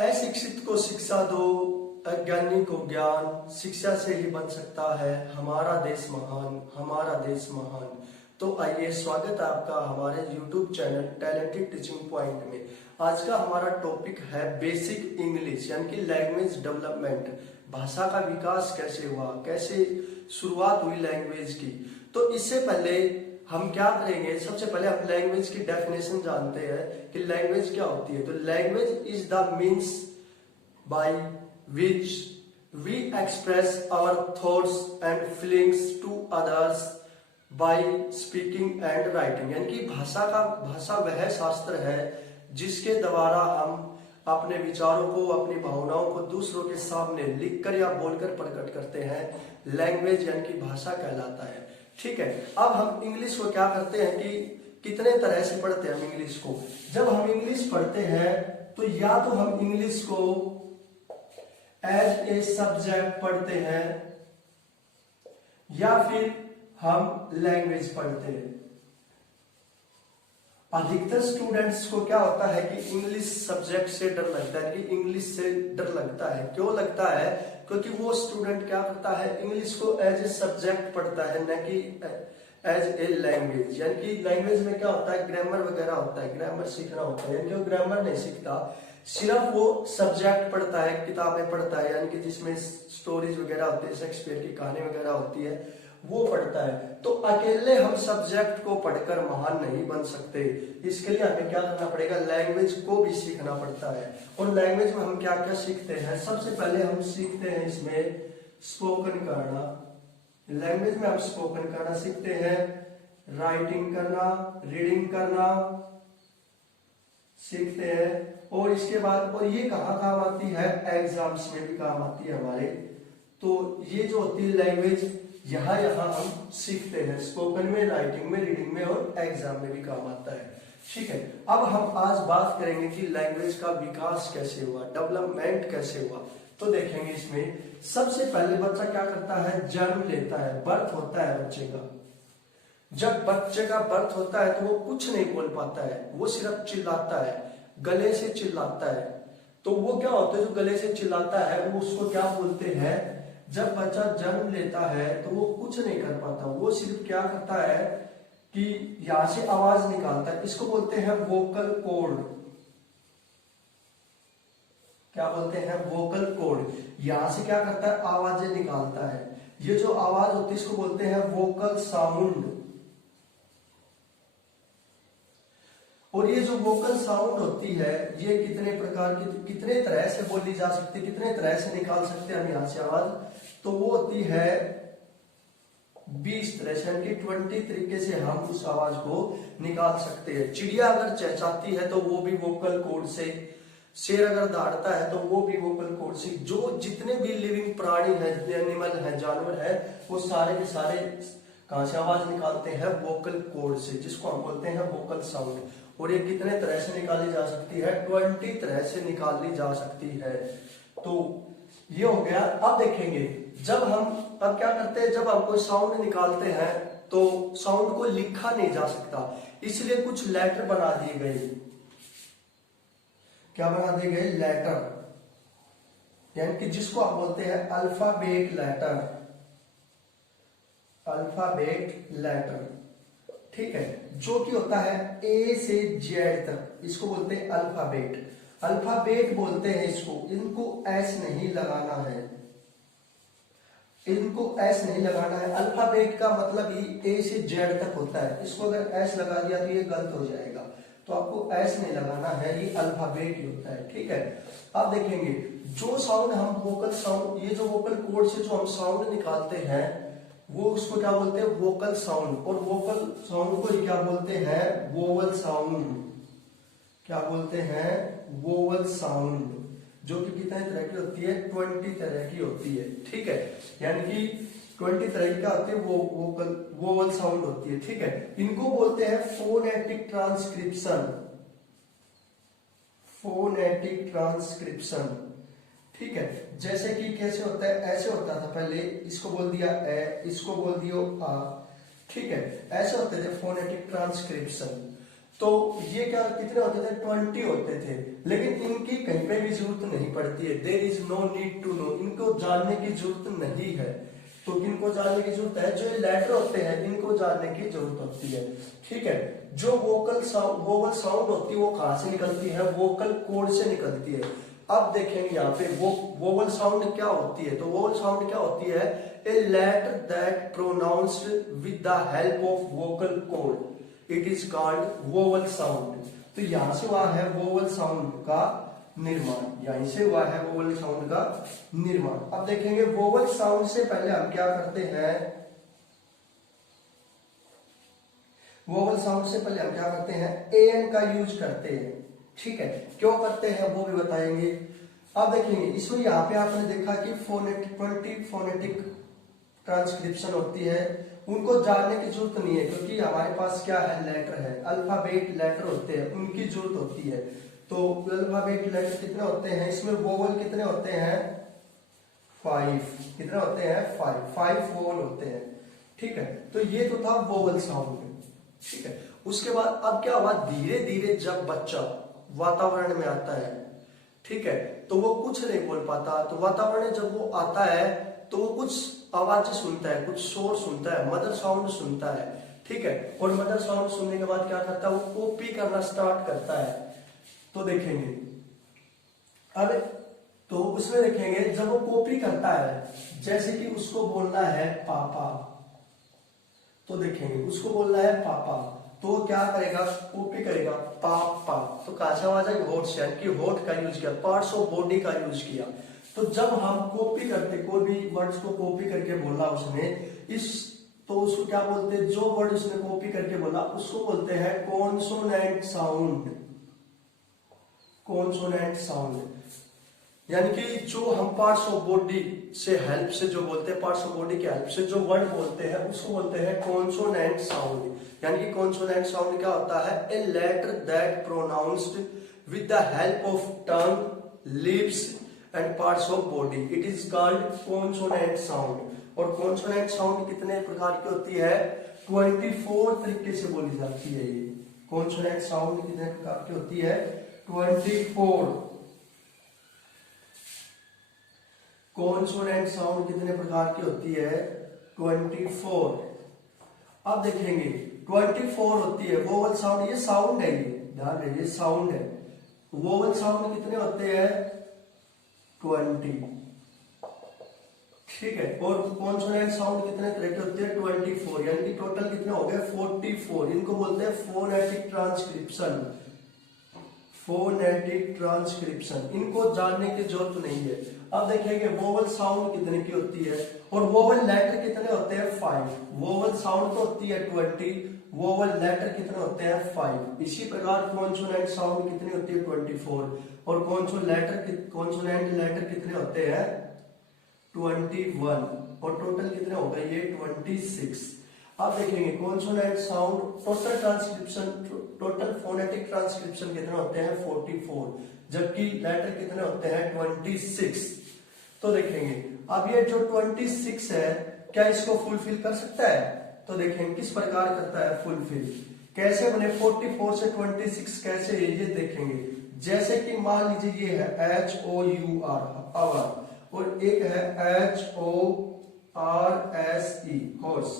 अशिक्षित को शिक्षा दो, अज्ञानी को ज्ञान, शिक्षा से ही बन सकता है हमारा देश महान, हमारा देश महान। तो आइए, स्वागत है आपका हमारे YouTube channel talented teaching point में। आज का हमारा टॉपिक है बेसिक इंग्लिश यानी कि लैंग्वेज डेवलपमेंट। भाषा का विकास कैसे हुआ, कैसे शुरुआत हुई लैंग्वेज की। तो इससे पहले हम क्या करेंगे, सबसे पहले हम लैंग्वेज की डेफिनेशन जानते हैं कि लैंग्वेज क्या होती है। तो language is the means by which we express our thoughts and feelings to others by speaking and writing। यानी कि भाषा वह शास्त्र है जिसके द्वारा हम अपने विचारों को, अपनी भावनाओं को दूसरों के सामने लिखकर या बोलकर प्रकट करते हैं। लैंग्वेज यानी कि भाषा कहलाता है। ठीक है, अब हम इंग्लिश को क्या करते हैं कि कितने तरह से पढ़ते हैं हम इंग्लिश को। जब हम इंग्लिश पढ़ते हैं तो या तो हम इंग्लिश को एज ए सब्जेक्ट पढ़ते हैं या फिर हम लैंग्वेज पढ़ते हैं। अधिकतर स्टूडेंट्स को क्या होता है कि इंग्लिश सब्जेक्ट से डर लगता है, कि इंग्लिश से डर लगता है। क्यों लगता है? क्योंकि वो स्टूडेंट क्या करता है, इंग्लिश को एज ए सब्जेक्ट पढ़ता है, न कि एज ए लैंग्वेज। यानी कि लैंग्वेज में क्या होता है, ग्रामर वगैरह होता है, ग्रामर सीखना होता है। यानी कि वो ग्रामर नहीं सीखता, सिर्फ वो सब्जेक्ट पढ़ता है, किताबें पढ़ता है, यानी कि जिसमें स्टोरीज वगैरह होती है, शेक्सपियर की कहानी वगैरह होती है, वो पढ़ता है। तो अकेले हम सब्जेक्ट को पढ़कर महान नहीं बन सकते। इसके लिए हमें क्या करना पड़ेगा, लैंग्वेज को भी सीखना पड़ता है। और लैंग्वेज में हम क्या क्या सीखते हैं, सबसे पहले हम सीखते हैं इसमें स्पोकन करना। लैंग्वेज में हम स्पोकन करना सीखते हैं, राइटिंग करना, रीडिंग करना सीखते हैं। और इसके बाद, और ये कहाँ काम आती है, एग्जाम्स में भी काम आती है हमारे। तो ये जो होती है लैंग्वेज, यहाँ हम सीखते हैं, स्पोकन में, राइटिंग में, रीडिंग में और एग्जाम में भी काम आता है। ठीक है, अब हम आज बात करेंगे कि लैंग्वेज का विकास कैसे हुआ, डेवलपमेंट कैसे हुआ। तो देखेंगे इसमें सबसे पहले बच्चा क्या करता है, जन्म लेता है, बर्थ होता है बच्चे का। जब बच्चे का बर्थ होता है तो वो कुछ नहीं बोल पाता है, वो सिर्फ चिल्लाता है, गले से चिल्लाता है। तो वो क्या होता है, जो गले से चिल्लाता है वो उसको क्या बोलते हैं, जब बच्चा जन्म लेता है तो वो कुछ नहीं कर पाता, वो सिर्फ क्या करता है कि यहां से आवाज निकालता है। इसको बोलते हैं वोकल कॉर्ड। क्या बोलते हैं, वोकल कॉर्ड। यहां से क्या करता है, आवाजें निकालता है। ये जो आवाज होती है इसको बोलते हैं वोकल साउंड। और ये जो वोकल साउंड होती है, ये कितने प्रकार की, कितने तरह से बोली जा सकती है, कितने तरह से निकाल सकते हैं हम यहाँ से आवाज। तो वो होती है 20 तरह से, यानी 20 तरीके से हम उस आवाज को निकाल सकते हैं। चिड़िया अगर चहचहाती है तो वो भी वोकल कॉर्ड से, शेर अगर दौड़ता है तो वो भी वोकल कॉर्ड से। जो जितने भी लिविंग प्राणी है, एनिमल है, जानवर है, वो सारे के सारे कहां से आवाज निकालते हैं, वोकल कॉर्ड से, जिसको हम बोलते हैं वोकल साउंड। और ये कितने तरह से निकाली जा सकती है, 20 तरह से निकाली जा सकती है। तो ये हो गया। अब देखेंगे, जब हम अब क्या करते हैं, जब हम कोई साउंड निकालते हैं तो साउंड को लिखा नहीं जा सकता, इसलिए कुछ लेटर बना दिए गए। क्या बना दिए गए, लेटर, यानी कि जिसको आप बोलते हैं अल्फाबेट लेटर, अल्फाबेट लेटर। ठीक है, जो कि होता है ए से जेड तक, इसको बोलते हैं अल्फाबेट। अल्फाबेट बोलते हैं इसको, इनको एस नहीं लगाना है, इनको एस नहीं लगाना है। अल्फाबेट का मतलब ही ए से जेड तक होता है, इसको अगर एस लगा दिया तो ये गलत हो जाएगा। तो आपको एस नहीं लगाना है, ये अल्फाबेट ही होता है। ठीक है, अब देखेंगे जो साउंड हम वोकल साउंड, ये जो वोकल कॉर्ड से जो हम साउंड निकालते हैं वो उसको क्या बोलते हैं, वोकल साउंड। और वोकल साउंड को क्या बोलते हैं, वोवल साउंड। क्या बोलते हैं, वोवल साउंड, जो कि कितने तरह की होती है, 20 तरह की होती है। ठीक है, यानी कि 20 तरह की क्या होती है, वो वोकल वोवल साउंड होती है। ठीक है, इनको बोलते हैं फोनेटिक ट्रांसक्रिप्शन, फोनेटिक ट्रांसक्रिप्शन। ठीक है, जैसे कि कैसे होता है, ऐसे होता था पहले, इसको बोल दिया ए, इसको बोल दियो आ। ठीक है, ऐसे होते थे फोनेटिक ट्रांसक्रिप्शन। तो ये क्या कितने होते थे, 20 होते थे। लेकिन इनकी कहीं पे भी जरूरत नहीं पड़ती है, there is no need to know, इनको जानने की जरूरत नहीं है। तो किनको जानने की जरूरत है, जो लेटर होते हैं इनको जानने की जरूरत होती है। ठीक है, जो वोवल साउंड होती है वो कहां से निकलती है, वोकल कॉर्ड से निकलती है। अब देखेंगे यहाँ पे वोवल साउंड क्या होती है, तो वोवल साउंड क्या होती है, a letter that pronounced with the help of vocal cord, it is called vowel sound. तो यहां से हुआ है वोवल साउंड का निर्माण, यहीं से हुआ है वोवल साउंड का निर्माण। अब देखेंगे वोवल साउंड से पहले हम क्या करते हैं, वोवल साउंड से पहले हम क्या करते हैं, एन का यूज करते हैं। ठीक है, क्यों करते हैं वो भी बताएंगे। अब देखेंगे इसमें यहाँ पे आपने देखा कि फोनेटिक ट्रांसक्रिप्शन होती है, उनको जानने की जरूरत नहीं है क्योंकि हमारे पास क्या है, लेटर है, अल्फाबेट लेटर होते हैं, उनकी जरूरत होती है। तो अल्फाबेट लेटर कितने होते हैं, इसमें वोवल कितने होते हैं, 5, कितने होते हैं, 5 वोवल होते हैं। ठीक है, तो ये तो था वोवल साउंड। ठीक है, उसके बाद अब क्या हुआ, धीरे धीरे जब बच्चा वातावरण में आता है, ठीक है, तो वो कुछ नहीं बोल पाता, तो वातावरण में जब वो आता है तो वो कुछ आवाजें सुनता है, कुछ शोर सुनता है, मदर साउंड सुनता है। ठीक है, और मदर साउंड सुनने के बाद क्या करता है, वो कॉपी करना स्टार्ट करता है। तो देखेंगे अब, तो उसमें देखेंगे जब वो कॉपी करता है, जैसे कि उसको बोलना है पापा, तो देखेंगे उसको बोलना है पापा, तो वो क्या करेगा, कॉपी करेगा पापा। तो काचा आवाज आई होठ से, यानी कि होठ का यूज किया, पार्ट्स ऑफ बॉडी का यूज किया। तो जब हम कॉपी करते, कोई भी वर्ड्स को कॉपी करके बोला उसने, इस तो उसको क्या बोलते हैं, जो वर्ड उसने कॉपी करके बोला उसको बोलते हैं कॉन्सोनेंट साउंड। कॉन्सोनेंट साउंड यानी कि जो हम पार्ट्स ऑफ बॉडी से हेल्प से जो बोलते हैं, पार्ट्स ऑफ बॉडी के हेल्प से जो वर्ड बोलते हैं उसको बोलते हैं कॉन्सोनेंट साउंड। यानी कि कॉन्सोनेंट साउंड क्या होता है, a letter that pronounced with the help of tongue, lips and parts of body, it is called consonant sound. और कॉन्सोनेंट साउंड कितने प्रकार की होती है, 24 तरीके से बोली जाती है। ये कॉन्सोनेंट साउंड कितने प्रकार की होती है, 24। कॉन्सोनेंट साउंड कितने प्रकार की होती है, 24। अब देखेंगे 24 होती है वोवल साउंड, ये साउंड है, ये ध्यान रखिए साउंड है। वोवल साउंड कितने होते हैं, 20। ठीक है, और कॉन्सोनेंट साउंड कितने तरह के होते हैं, 24, यानी कि टोटल कितने हो गए, 44। इनको बोलते हैं फोनेटिक ट्रांसक्रिप्शन। फोनेटिक ट्रांसक्रिप्शन, इनको जानने की जरूरत नहीं है। अब देखेंगे वोवल साउंड कितने की होती है, और वोवल लेटर कितने होते हैं, 5। वोवल साउंड तो होती है 20, वोवल लेटर कितने होते हैं, 5। इसी प्रकार कॉन्सोनेंट साउंड कितनी होती है, 24, और कॉन्सोनेंट लेटर कितने होते हैं, 21, और टोटल कितने हो गए ये, 26। अब देखेंगे consonant sound total transcription, total phonetic transcription कितने होते हैं, 44, जबकि लेटर कितने होते हैं, 26। तो देखेंगे अब ये जो 26 है, क्या इसको फुलफिल कर सकता है, तो देखेंगे किस प्रकार करता है फुलफिल, कैसे बने 44 से 26 कैसे, ये देखेंगे। जैसे कि मान लीजिए ये है HOUR आवर, और एक है HORSE हॉर्स।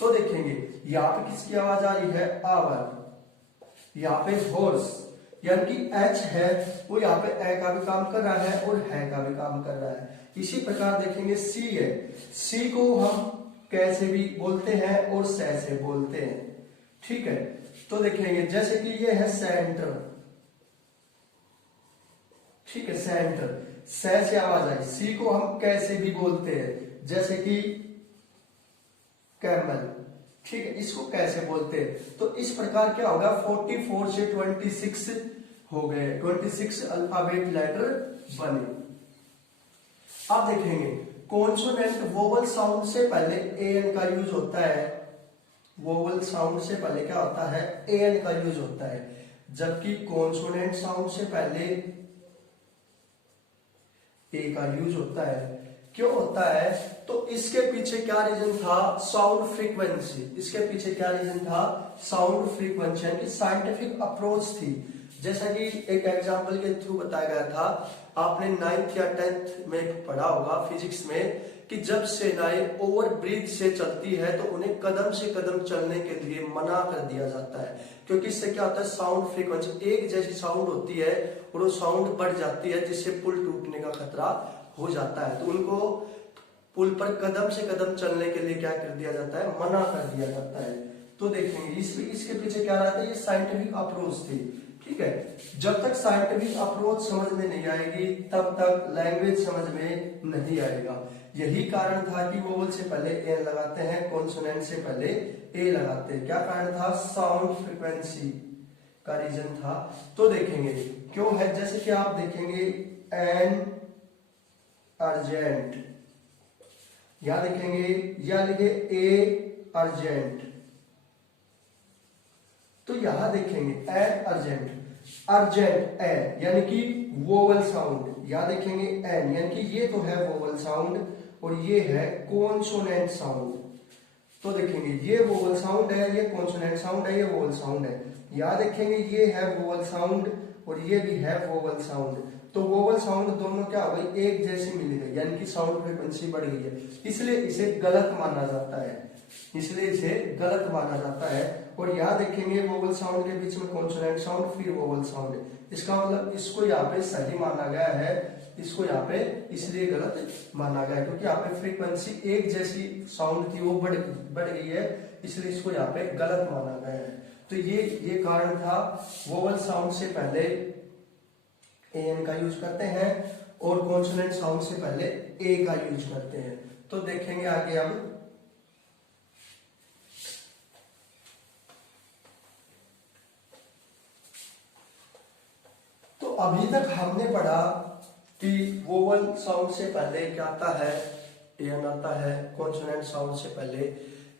तो देखेंगे यहाँ पे किसकी आवाज आ रही है, आवर, यहाँ पे हॉर्स, यानी कि H है वो यहाँ पे ए का भी काम कर रहा है और है का भी काम कर रहा है। इसी प्रकार देखेंगे C है, C को हम कैसे भी बोलते हैं और से बोलते हैं। ठीक है, तो देखेंगे जैसे कि ये है सेंटर, ठीक है, सेंटर, से आवाज आई। सी को हम कैसे भी बोलते हैं, जैसे कि कैमल, ठीक है, इसको कैसे बोलते हैं। तो इस प्रकार क्या होगा, 44 से 26 हो गए, 26 अल्फाबेट लेटर बने। अब देखेंगे कॉन्सोनेंट वोवल साउंड से पहले एन का यूज होता है, वोवल साउंड से पहले क्या होता है, एन का यूज होता है, जबकि कॉन्सोनेंट साउंड से पहले ए का यूज होता है। क्यों होता है? तो इसके पीछे क्या रीजन था? Sound frequency. इसके पीछे क्या रीजन था? साउंड फ्रीक्वेंसी, यानी साइंटिफिक अप्रोच थी। जैसा कि एक एग्जांपल के थ्रू बताया गया था, आपने 9th या 10th में पढ़ा होगा फिजिक्स में, कि जब सेनाएं ओवर ब्रिज से चलती है तो उन्हें कदम से कदम चलने के लिए मना कर दिया जाता है, क्योंकि इससे क्या होता है, साउंड फ्रीक्वेंसी एक जैसी साउंड होती है और वो साउंड बढ़ जाती है, जिससे पुल टूटने का खतरा हो जाता है। तो उनको पुल पर कदम से कदम चलने के लिए क्या कर दिया जाता है? मना कर दिया जाता है। तो देखेंगे इसके पीछे क्या रहता है? ये साइंटिफिक अप्रोच थी। ठीक है, जब तक साइंटिफिक अप्रोच समझ में नहीं आएगी तब तक लैंग्वेज समझ में नहीं आएगा। यही कारण था कि वोवल से पहले ए लगाते हैं, कॉन्सोनेंट से पहले ए लगाते हैं। क्या कारण था? साउंड फ्रीक्वेंसी का रीजन था। तो देखेंगे क्यों है, जैसे कि आप देखेंगे एन अर्जेंट, यहां देखेंगे या लिखे ए अर्जेंट, तो यहां देखेंगे एन अर्जेंट, अर्जेंट ए यानी कि वोवल साउंड, यहां देखेंगे एन यानी कि ये तो है वोवल साउंड और ये है कॉन्सोनेंट साउंड। तो देखेंगे ये वोवल साउंड है, ये कॉन्सोनेंट साउंड है, ये वोवल साउंड है। यहां देखेंगे ये है वोवल साउंड और ये भी है वोवल साउंड। तो वोवल साउंड दोनों क्या हो गई? एक जैसी मिल गई, यानी कि साउंड फ्रीक्वेंसी बढ़ गई है, इसलिए इसे गलत माना जाता है, इसलिए इसे गलत माना जाता है। और यहाँ देखेंगे वोवल साउंड के बीच में कॉन्सोनेंट साउंड फिर वोवल साउंड, इसका मतलब इसको यहाँ पे सही माना गया है, इसको यहाँ पे इसलिए गलत माना गया क्योंकि यहाँ पे फ्रीक्वेंसी एक जैसी साउंड थी वो बढ़ गई है, इसलिए इसको यहाँ पे गलत माना गया है। तो ये कारण था। वोवल साउंड से पहले एन का यूज करते हैं और कॉन्सोनेंट साउंड से पहले ए का यूज करते हैं। तो देखेंगे आगे अब। तो अभी तक हमने पढ़ा कि वोवल साउंड से पहले क्या आता है? एन आता है, कॉन्सोनेंट साउंड से पहले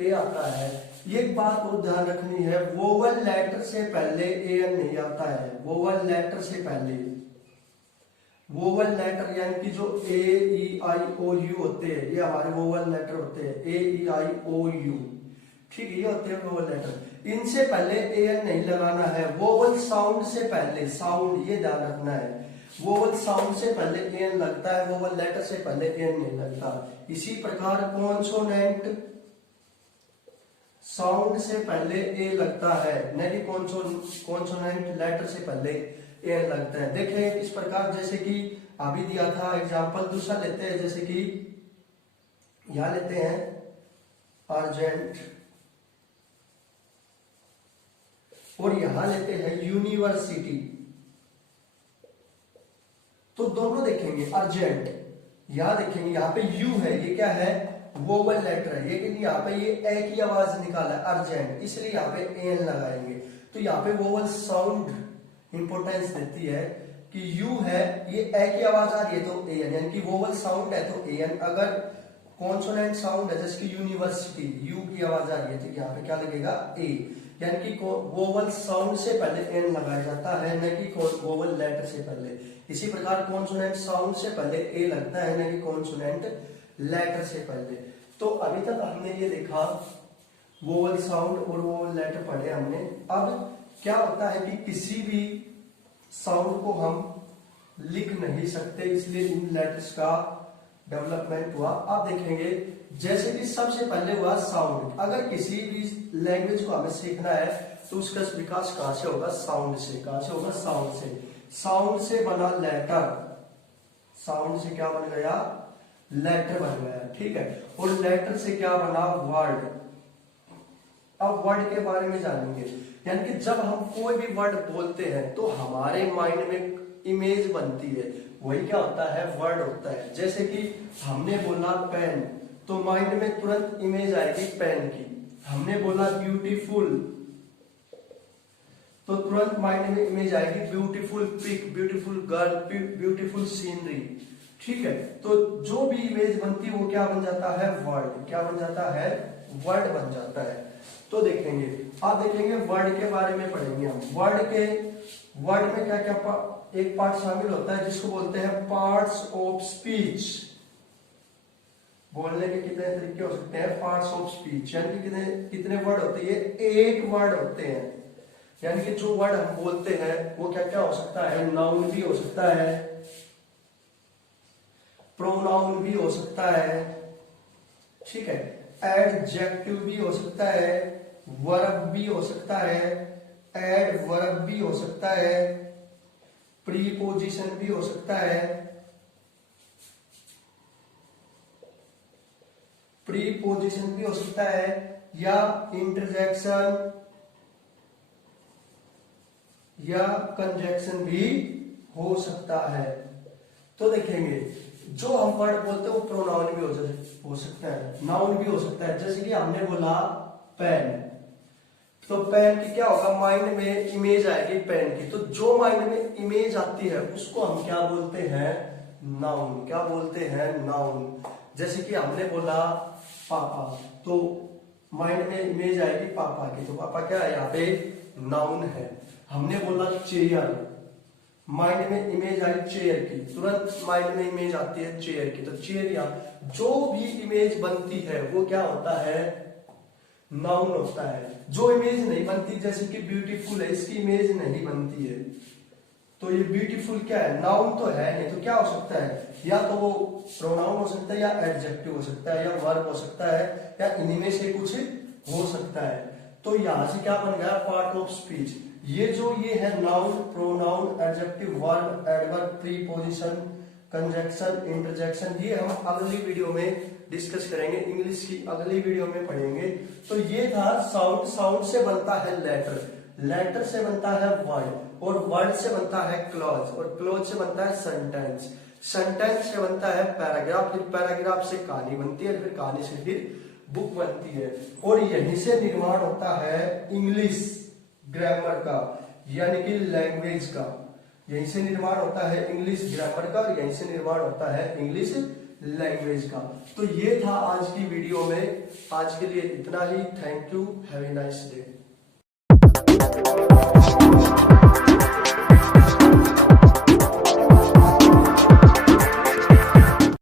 ए आता है। ये एक बात बहुत ध्यान रखनी है, वोवल लेटर से पहले एन नहीं आता है। वोवल लेटर से पहले, वोवल लेटर यानी कि जो ए ई आई ओ यू होते हैं, ये हमारे वोवल लेटर होते हैं, ए ई आई ओ यू, ठीक है, ये होते हैं वोवल लेटर। इनसे पहले एन नहीं लगाना है। वोवल साउंड से पहले, साउंड ये ध्यान रखना है, वोवल साउंड से पहले एन लगता है, वोवल लेटर से पहले एन नहीं लगता। इसी प्रकार कॉन्सोनेंट साउंड से पहले ए लगता है, नहीं कॉन्सोनेंट लेटर से पहले ए लगता है। देखें इस प्रकार, जैसे कि अभी दिया था एग्जांपल, दूसरा लेते हैं, जैसे कि यहां लेते हैं अर्जेंट और यहां लेते हैं यूनिवर्सिटी। तो दोनों देखेंगे अर्जेंट, यहां देखेंगे यहाँ पे यू है, ये क्या है? वोवल लेटर है, लेकिन यहाँ पे ये ए की आवाज निकाला है अर्जेंट, इसलिए यहाँ पे एन लगाएंगे। तो यहाँ पे वोवल साउंड इंपोर्टेंस देती है कि यू है, ये ए की आवाज आ रही है तो एन, यानी कि वोवल साउंड है तो एन। अगर कॉन्सोनेंट साउंड है जैसे कि यूनिवर्सिटी, यू की आवाज आ रही है तो यहाँ पे क्या लगेगा? ए, यानी कि वोवल साउंड से पहले एन लगाया जाता है, न कि वोवल लेटर से पहले। इसी प्रकार कॉन्सोनेंट साउंड से पहले ए लगता है, न कि कॉन्सोनेंट लेटर से पहले। तो अभी तक हमने ये देखा वोवल साउंड और वोवल लेटर पढ़े हमने। अब क्या होता है कि किसी भी साउंड को हम लिख नहीं सकते, इसलिए इन लेटर्स का डेवलपमेंट हुआ। अब देखेंगे जैसे कि सबसे पहले हुआ साउंड। अगर किसी भी लैंग्वेज को हमें सीखना है तो उसका विकास कहां से होगा? साउंड से। कहां से होगा? साउंड से। साउंड से बना लेटर, साउंड से क्या बन गया? लेटर बन गया, ठीक है। और लेटर से क्या बना? वर्ड। अब वर्ड के बारे में जानेंगे, यानी कि जब हम कोई भी वर्ड बोलते हैं तो हमारे माइंड में इमेज बनती है, वही क्या होता है? वर्ड होता है। जैसे कि हमने बोला पेन, तो माइंड में तुरंत इमेज आएगी पेन की। हमने बोला ब्यूटीफुल, तो तुरंत माइंड में इमेज आएगी beautiful pic, beautiful girl, beautiful scenery, ठीक है। तो जो भी इमेज बनती है वो क्या बन जाता है? वर्ड। क्या बन जाता है? वर्ड बन जाता है। तो देखेंगे, आप देखेंगे वर्ड के बारे में पढ़ेंगे हम। वर्ड में क्या क्या एक पार्ट शामिल होता है जिसको बोलते हैं पार्ट्स ऑफ स्पीच। बोलने के कितने तरीके हो सकते हैं, पार्ट्स ऑफ स्पीच, यानी कि कितने कितने वर्ड होते हैं, एक वर्ड होते हैं। यानी कि जो वर्ड हम बोलते हैं वो क्या क्या हो सकता है, नाउन भी हो सकता है, प्रोनाउन भी हो सकता है, ठीक है, एडजेक्टिव भी हो सकता है, वर्ब भी हो सकता है, एडवर्ब भी हो सकता है, प्रीपोजिशन भी हो सकता है, प्रीपोजिशन भी हो सकता है, या इंटरजेक्शन या कंजक्शन भी हो सकता है। तो देखेंगे जो हम वर्ड बोलते हैं वो प्रोनाउन भी हो सकता है, नाउन भी हो सकता है। जैसे कि हमने बोला पेन, तो पेन की क्या होगा, माइंड में इमेज आएगी पेन की, तो जो माइंड में इमेज आती है उसको हम क्या बोलते हैं, नाउन। क्या बोलते हैं, नाउन। जैसे कि हमने बोला पापा, तो माइंड में इमेज आएगी पापा की, तो पापा क्या है यहाँ पे, नाउन है। हमने बोला चेयर, माइंड में इमेज आई चेयर की, तुरंत माइंड में इमेज आती है चेयर की, तो चेयर, या जो भी इमेज बनती है वो क्या होता है, नाउन होता है। जो इमेज नहीं बनती, जैसे कि ब्यूटीफुल है, इसकी इमेज नहीं बनती है, तो ये ब्यूटीफुल क्या है, नाउन तो है नहीं, तो क्या हो सकता है, या तो वो प्रोनाउन हो सकता है, या एडजेक्टिव हो सकता है, या वर्ब हो सकता है, या इनमें से कुछ हो सकता है। तो यहां से क्या बन गया, पार्ट ऑफ स्पीच। ये है noun, pronoun, adjective, verb, adverb, preposition, conjunction, interjection, ये हम अगली वीडियो में डिस्कस करेंगे, इंग्लिश की अगली वीडियो में पढ़ेंगे। तो ये था साउंड। साउंड से बनता है लेटर, लेटर से बनता है वर्ड, और वर्ड से बनता है क्लॉज, और क्लॉज से बनता है सेंटेंस, सेंटेंस से बनता है पैराग्राफ, फिर पैराग्राफ से कहानी बनती है, फिर कहानी से फिर बुक बनती है, और यहीं से निर्माण होता है इंग्लिश ग्रामर का, यानी कि लैंग्वेज का। यहीं से निर्माण होता है इंग्लिश ग्रामर का, और यहीं से निर्माण होता है इंग्लिश लैंग्वेज का। तो ये था आज की वीडियो में, आज के लिए इतना ही। Thank you, have a nice day.